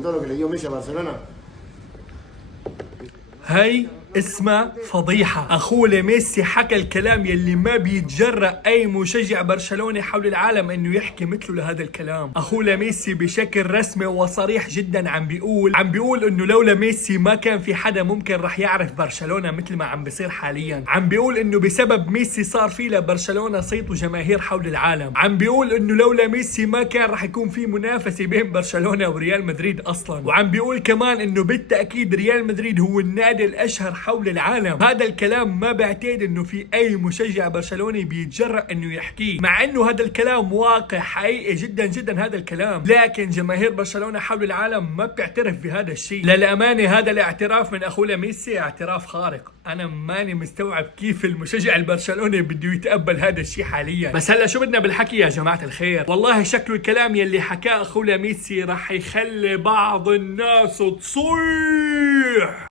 con todo lo que le dio Messi a Barcelona. هي اسمها فضيحة. أخوه لميسي حكى الكلام يلي ما بيتجرأ أي مشجع برشلوني حول العالم إنه يحكي مثله لهذا الكلام. أخوه لميسي بشكل رسمي وصريح جدا عم بيقول إنه لولا ميسي ما كان في حدا ممكن رح يعرف برشلونة مثل ما عم بيصير حاليا. عم بيقول إنه بسبب ميسي صار في لبرشلونة صيت وجماهير حول العالم. عم بيقول إنه لولا ميسي ما كان رح يكون في منافسة بين برشلونة وريال مدريد أصلا. وعم بيقول كمان إنه بالتأكيد ريال مدريد هو النادي الأشهر حول العالم. هذا الكلام ما بعتقد انه في اي مشجع برشلوني بيتجرأ انه يحكيه، مع انه هذا الكلام واقع حقيقي جدا جدا هذا الكلام، لكن جماهير برشلونة حول العالم ما بتعترف بهذا الشيء. للأمانة هذا الاعتراف من اخوه ميسي اعتراف خارق. انا ماني مستوعب كيف المشجع البرشلوني بده يتقبل هذا الشيء حاليا. بس هلا شو بدنا بالحكي يا جماعة الخير؟ والله شكله الكلام يلي حكاه اخوه ميسي راح يخلي بعض الناس تصيح.